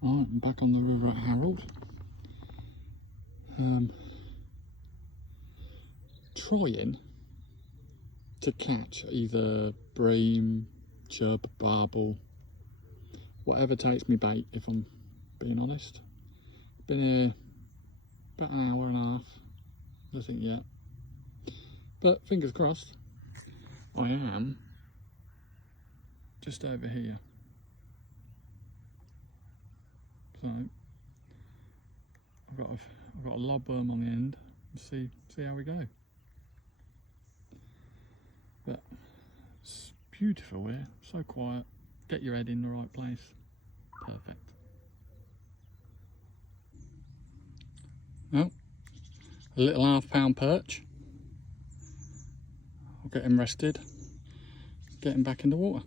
Right, I'm back on the river at Harold. Trying to catch either bream, chub, barbel, whatever takes me bait, if I'm being honest. Been here about an hour and a half, nothing yet. But fingers crossed. I am just over here. So I've got a lob worm on the end. See how we go. But it's beautiful here, so quiet. Get your head in the right place. Perfect. Well, a little £1/2 perch. I'll get him rested, get him back in the water.